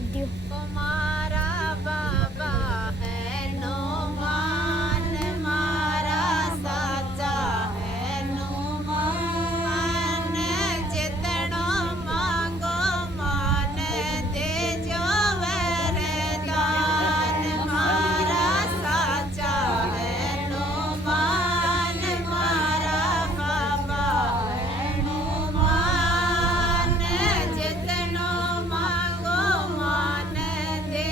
मारा बाबा है नो मान मारा साचा है नो मान जितनो मांगो मान दे जो वरदान मारा साचा है नो मान मारा बाबा है नो मान जितनो मांगो मान दे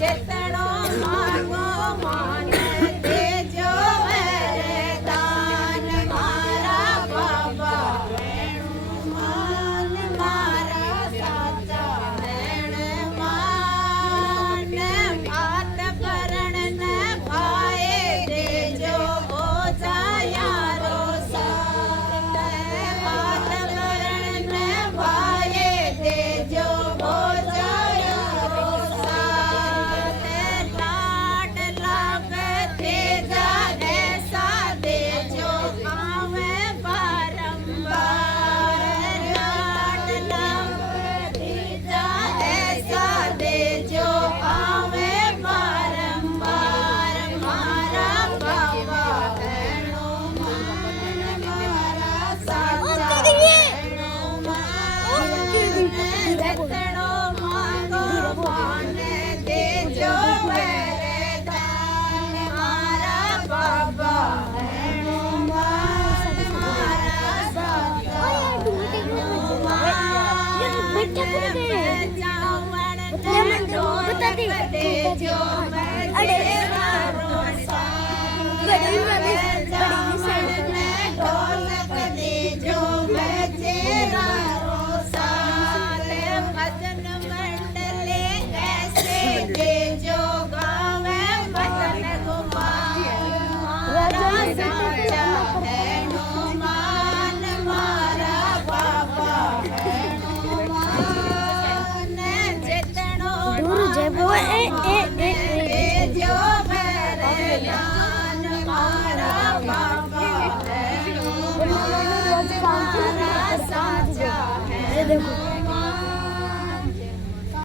जितनो मांगो मान देजो वरदान मारा बाबा मान मारा साचा मान भात भरण न भाए देजो हो जाया रोसा भात भरण न भाए देजो हो जाया रोसा लाड लावे तेजा ऐसा देजो आवे बारंबार लाड लावे तेजा ऐसा देजो आवे बारंबार मारा बाबा हैणो मान मारा साचा हैणो मान रतनो मांगो मान देजो वरदान मारा बाबा हैणो मान मारा साचा देजो तेरा रोसा ढोलक देजो तेरा रोसा भजन मंडले ऐसे देजो गावे भजन गुमारा साचा हैणो मान मारा बाबा हैणो मान जितनो देजो वरदान मारा बाबा हैणो मान मारा साचा हैणो